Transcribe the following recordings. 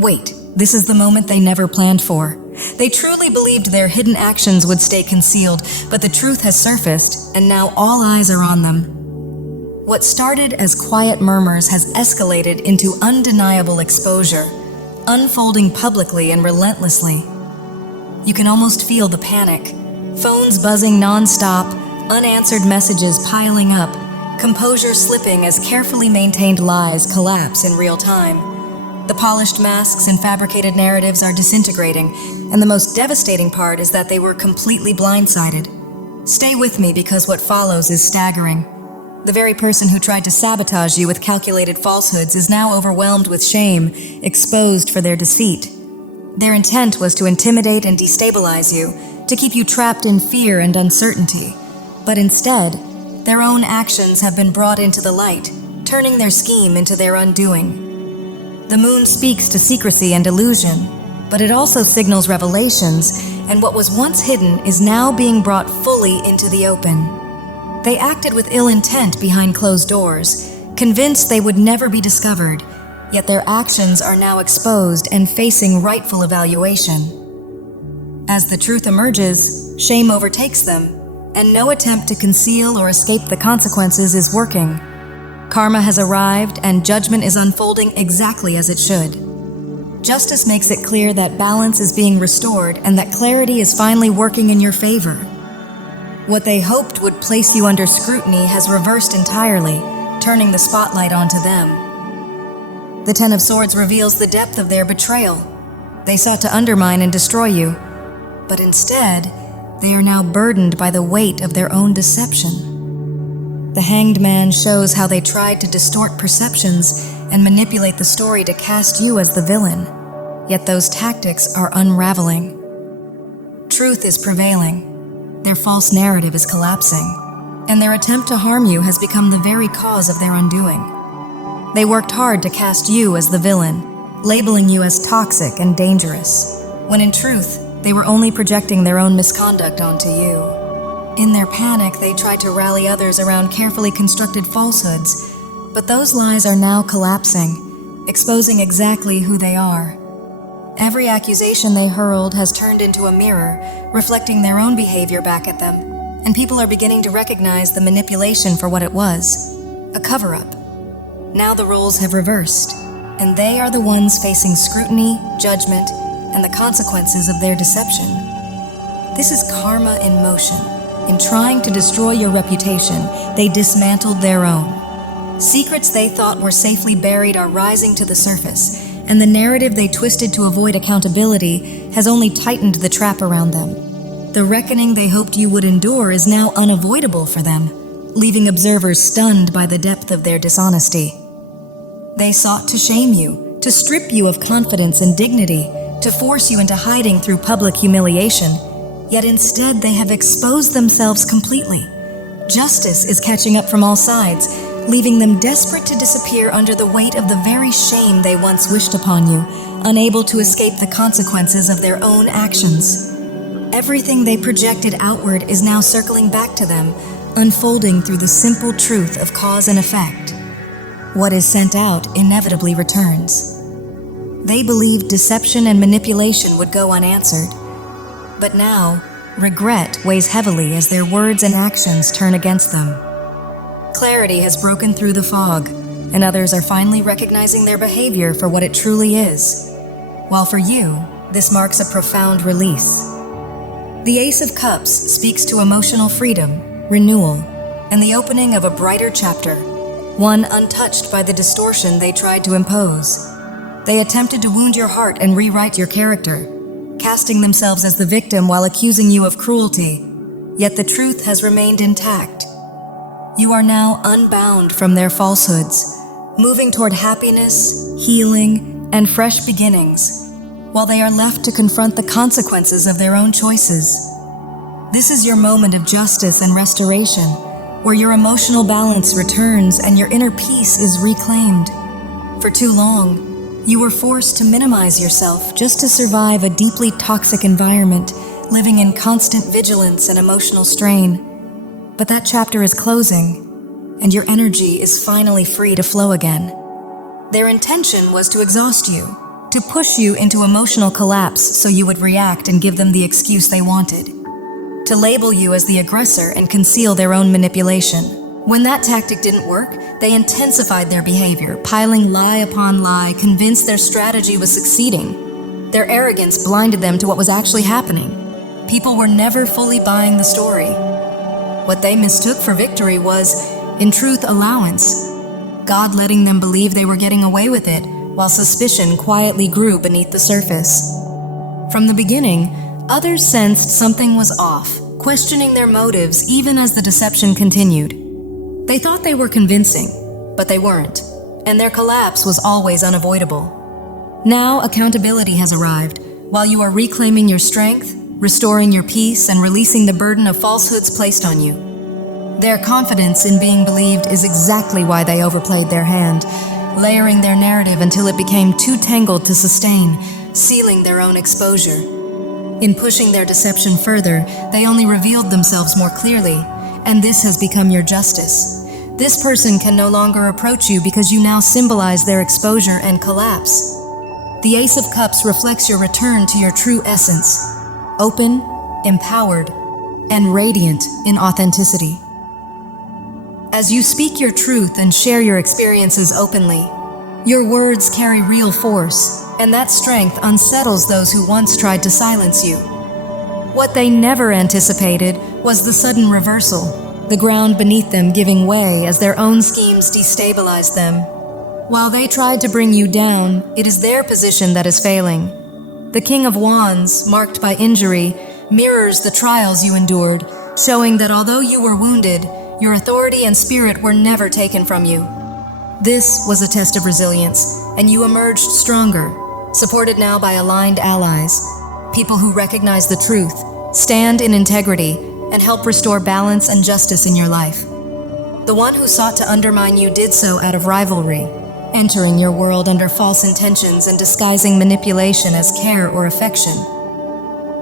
Wait, this is the moment they never planned for. They truly believed their hidden actions would stay concealed, but the truth has surfaced, and now all eyes are on them. What started as quiet murmurs has escalated into undeniable exposure, unfolding publicly and relentlessly. You can almost feel the panic. Phones buzzing non-stop, unanswered messages piling up, composure slipping as carefully maintained lies collapse in real time. The polished masks and fabricated narratives are disintegrating, and the most devastating part is that they were completely blindsided. Stay with me because what follows is staggering. The very person who tried to sabotage you with calculated falsehoods is now overwhelmed with shame, exposed for their deceit. Their intent was to intimidate and destabilize you, to keep you trapped in fear and uncertainty. But instead, their own actions have been brought into the light, turning their scheme into their undoing. The moon speaks to secrecy and illusion, but it also signals revelations, and what was once hidden is now being brought fully into the open. They acted with ill intent behind closed doors, convinced they would never be discovered, yet their actions are now exposed and facing rightful evaluation. As the truth emerges, shame overtakes them, and no attempt to conceal or escape the consequences is working. Karma has arrived, and judgment is unfolding exactly as it should. Justice makes it clear that balance is being restored and that clarity is finally working in your favor. What they hoped would place you under scrutiny has reversed entirely, turning the spotlight onto them. The Ten of Swords reveals the depth of their betrayal. They sought to undermine and destroy you, but instead, they are now burdened by the weight of their own deception. The Hanged Man shows how they tried to distort perceptions and manipulate the story to cast you as the villain, yet those tactics are unraveling. Truth is prevailing. Their false narrative is collapsing, and their attempt to harm you has become the very cause of their undoing. They worked hard to cast you as the villain, labeling you as toxic and dangerous, when in truth, they were only projecting their own misconduct onto you. In their panic, they tried to rally others around carefully constructed falsehoods, but those lies are now collapsing, exposing exactly who they are. Every accusation they hurled has turned into a mirror, reflecting their own behavior back at them, and people are beginning to recognize the manipulation for what it was, a cover-up. Now the roles have reversed, and they are the ones facing scrutiny, judgment, and the consequences of their deception. This is karma in motion. In trying to destroy your reputation, they dismantled their own. Secrets they thought were safely buried are rising to the surface, and the narrative they twisted to avoid accountability has only tightened the trap around them. The reckoning they hoped you would endure is now unavoidable for them, leaving observers stunned by the depth of their dishonesty. They sought to shame you, to strip you of confidence and dignity, to force you into hiding through public humiliation, yet instead they have exposed themselves completely. Justice is catching up from all sides, leaving them desperate to disappear under the weight of the very shame they once wished upon you, unable to escape the consequences of their own actions. Everything they projected outward is now circling back to them, unfolding through the simple truth of cause and effect. What is sent out inevitably returns. They believed deception and manipulation would go unanswered. But now, regret weighs heavily as their words and actions turn against them. Clarity has broken through the fog, and others are finally recognizing their behavior for what it truly is. While for you, this marks a profound release. The Ace of Cups speaks to emotional freedom, renewal, and the opening of a brighter chapter, one untouched by the distortion they tried to impose. They attempted to wound your heart and rewrite your character, casting themselves as the victim while accusing you of cruelty, yet the truth has remained intact. You are now unbound from their falsehoods, moving toward happiness, healing, and fresh beginnings, while they are left to confront the consequences of their own choices. This is your moment of justice and restoration, where your emotional balance returns and your inner peace is reclaimed. For too long, you were forced to minimize yourself just to survive a deeply toxic environment, living in constant vigilance and emotional strain. But that chapter is closing, and your energy is finally free to flow again. Their intention was to exhaust you, to push you into emotional collapse so you would react and give them the excuse they wanted, to label you as the aggressor and conceal their own manipulation. When that tactic didn't work, they intensified their behavior, piling lie upon lie, convinced their strategy was succeeding. Their arrogance blinded them to what was actually happening. People were never fully buying the story. What they mistook for victory was, in truth, allowance. God letting them believe they were getting away with it, while suspicion quietly grew beneath the surface. From the beginning, others sensed something was off, questioning their motives even as the deception continued. They thought they were convincing, but they weren't, and their collapse was always unavoidable. Now accountability has arrived. While you are reclaiming your strength, restoring your peace, and releasing the burden of falsehoods placed on you. Their confidence in being believed is exactly why they overplayed their hand, layering their narrative until it became too tangled to sustain, sealing their own exposure. In pushing their deception further, they only revealed themselves more clearly, and this has become your justice. This person can no longer approach you because you now symbolize their exposure and collapse. The Ace of Cups reflects your return to your true essence, open, empowered, and radiant in authenticity. As you speak your truth and share your experiences openly, your words carry real force, and that strength unsettles those who once tried to silence you. What they never anticipated was the sudden reversal, the ground beneath them giving way as their own schemes destabilized them. While they tried to bring you down, it is their position that is failing. The King of Wands, marked by injury, mirrors the trials you endured, showing that although you were wounded, your authority and spirit were never taken from you. This was a test of resilience, and you emerged stronger, supported now by aligned allies, people who recognize the truth, stand in integrity, and help restore balance and justice in your life. The one who sought to undermine you did so out of rivalry, entering your world under false intentions and disguising manipulation as care or affection.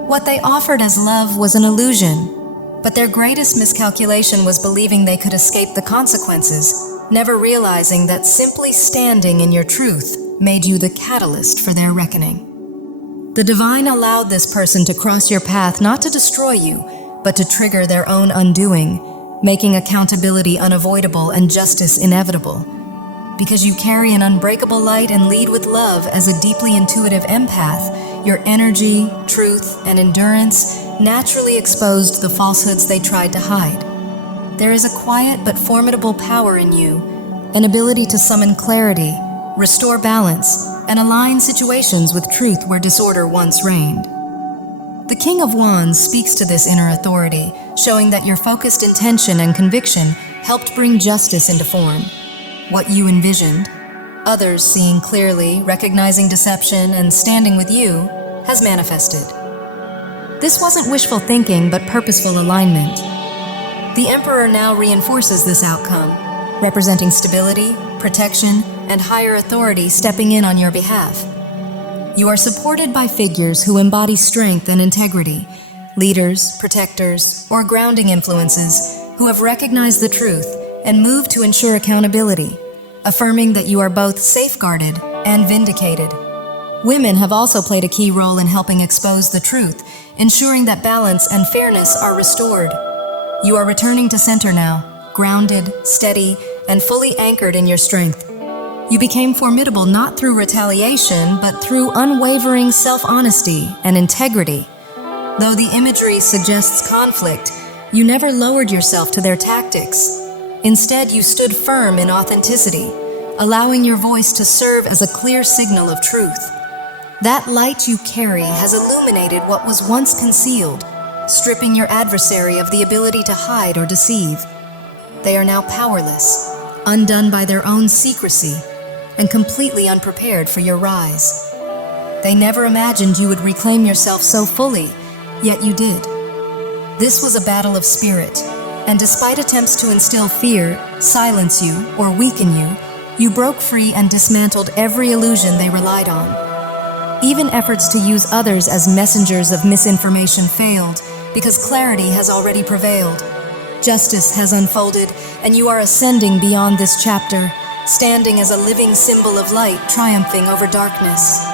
What they offered as love was an illusion, but their greatest miscalculation was believing they could escape the consequences, never realizing that simply standing in your truth made you the catalyst for their reckoning. The divine allowed this person to cross your path not to destroy you, but to trigger their own undoing, making accountability unavoidable and justice inevitable. Because you carry an unbreakable light and lead with love as a deeply intuitive empath, your energy, truth, and endurance naturally exposed the falsehoods they tried to hide. There is a quiet but formidable power in you, an ability to summon clarity, restore balance, and align situations with truth where disorder once reigned. The King of Wands speaks to this inner authority, showing that your focused intention and conviction helped bring justice into form. What you envisioned, others seeing clearly, recognizing deception, and standing with you, has manifested. This wasn't wishful thinking, but purposeful alignment. The Emperor now reinforces this outcome, representing stability, protection, and higher authority stepping in on your behalf. You are supported by figures who embody strength and integrity, leaders, protectors, or grounding influences who have recognized the truth and moved to ensure accountability, affirming that you are both safeguarded and vindicated. Women have also played a key role in helping expose the truth, ensuring that balance and fairness are restored. You are returning to center now, grounded, steady, and fully anchored in your strength. You became formidable not through retaliation, but through unwavering self-honesty and integrity. Though the imagery suggests conflict, you never lowered yourself to their tactics. Instead, you stood firm in authenticity, allowing your voice to serve as a clear signal of truth. That light you carry has illuminated what was once concealed, stripping your adversary of the ability to hide or deceive. They are now powerless, undone by their own secrecy, and completely unprepared for your rise. They never imagined you would reclaim yourself so fully, yet you did. This was a battle of spirit, and despite attempts to instill fear, silence you, or weaken you, you broke free and dismantled every illusion they relied on. Even efforts to use others as messengers of misinformation failed, because clarity has already prevailed. Justice has unfolded, and you are ascending beyond this chapter, standing as a living symbol of light triumphing over darkness.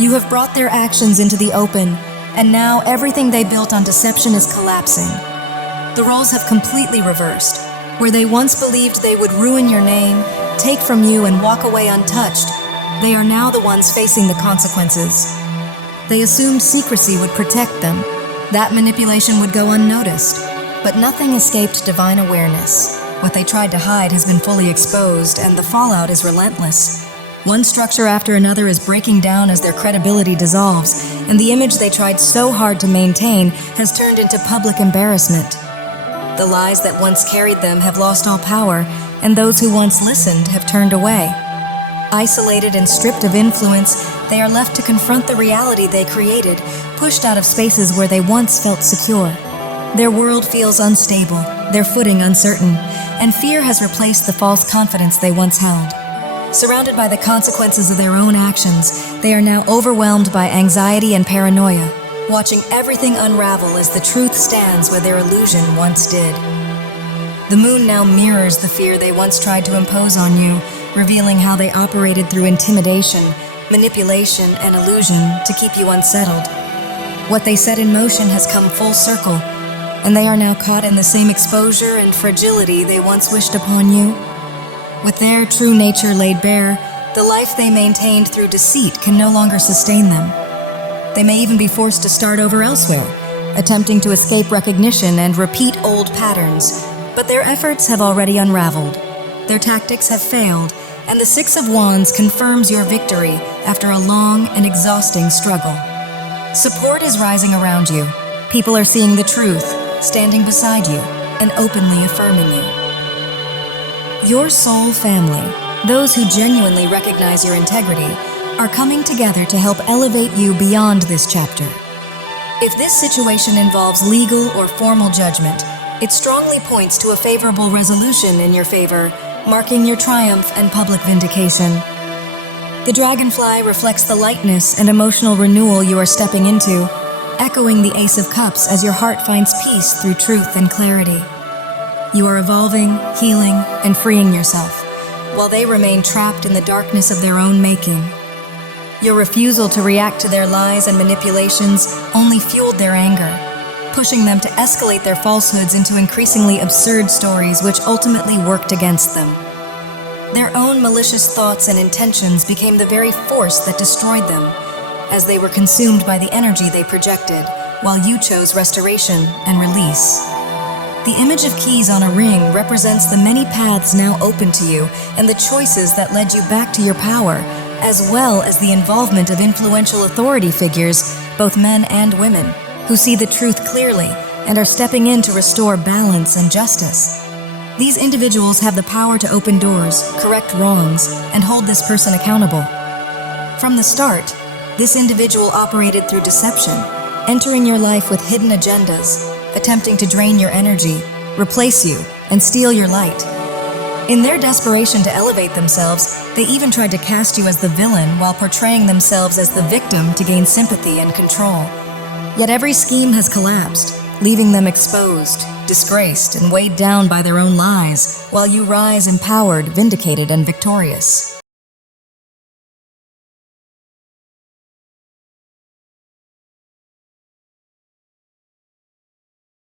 You have brought their actions into the open, and now everything they built on deception is collapsing. The roles have completely reversed. Where they once believed they would ruin your name, take from you, and walk away untouched, they are now the ones facing the consequences. They assumed secrecy would protect them. That manipulation would go unnoticed. But nothing escaped divine awareness. What they tried to hide has been fully exposed, and the fallout is relentless. One structure after another is breaking down as their credibility dissolves, and the image they tried so hard to maintain has turned into public embarrassment. The lies that once carried them have lost all power, and those who once listened have turned away. Isolated and stripped of influence, they are left to confront the reality they created, pushed out of spaces where they once felt secure. Their world feels unstable, their footing uncertain, and fear has replaced the false confidence they once held. Surrounded by the consequences of their own actions, they are now overwhelmed by anxiety and paranoia, watching everything unravel as the truth stands where their illusion once did. The moon now mirrors the fear they once tried to impose on you, revealing how they operated through intimidation, manipulation, and illusion to keep you unsettled. What they set in motion has come full circle, and they are now caught in the same exposure and fragility they once wished upon you. With their true nature laid bare, the life they maintained through deceit can no longer sustain them. They may even be forced to start over elsewhere, attempting to escape recognition and repeat old patterns, but their efforts have already unraveled. Their tactics have failed, and the Six of Wands confirms your victory after a long and exhausting struggle. Support is rising around you. People are seeing the truth, standing beside you, and openly affirming you. Your soul family, those who genuinely recognize your integrity, are coming together to help elevate you beyond this chapter. If this situation involves legal or formal judgment, it strongly points to a favorable resolution in your favor, marking your triumph and public vindication. The dragonfly reflects the lightness and emotional renewal you are stepping into, echoing the Ace of Cups as your heart finds peace through truth and clarity. You are evolving, healing, and freeing yourself, while they remain trapped in the darkness of their own making. Your refusal to react to their lies and manipulations only fueled their anger, pushing them to escalate their falsehoods into increasingly absurd stories which ultimately worked against them. Their own malicious thoughts and intentions became the very force that destroyed them, as they were consumed by the energy they projected, while you chose restoration and release. The image of keys on a ring represents the many paths now open to you and the choices that led you back to your power, as well as the involvement of influential authority figures, both men and women, who see the truth clearly and are stepping in to restore balance and justice. These individuals have the power to open doors, correct wrongs, and hold this person accountable. From the start, this individual operated through deception, entering your life with hidden agendas, attempting to drain your energy, replace you, and steal your light. In their desperation to elevate themselves, they even tried to cast you as the villain while portraying themselves as the victim to gain sympathy and control. Yet every scheme has collapsed, leaving them exposed, disgraced, and weighed down by their own lies, while you rise empowered, vindicated, and victorious.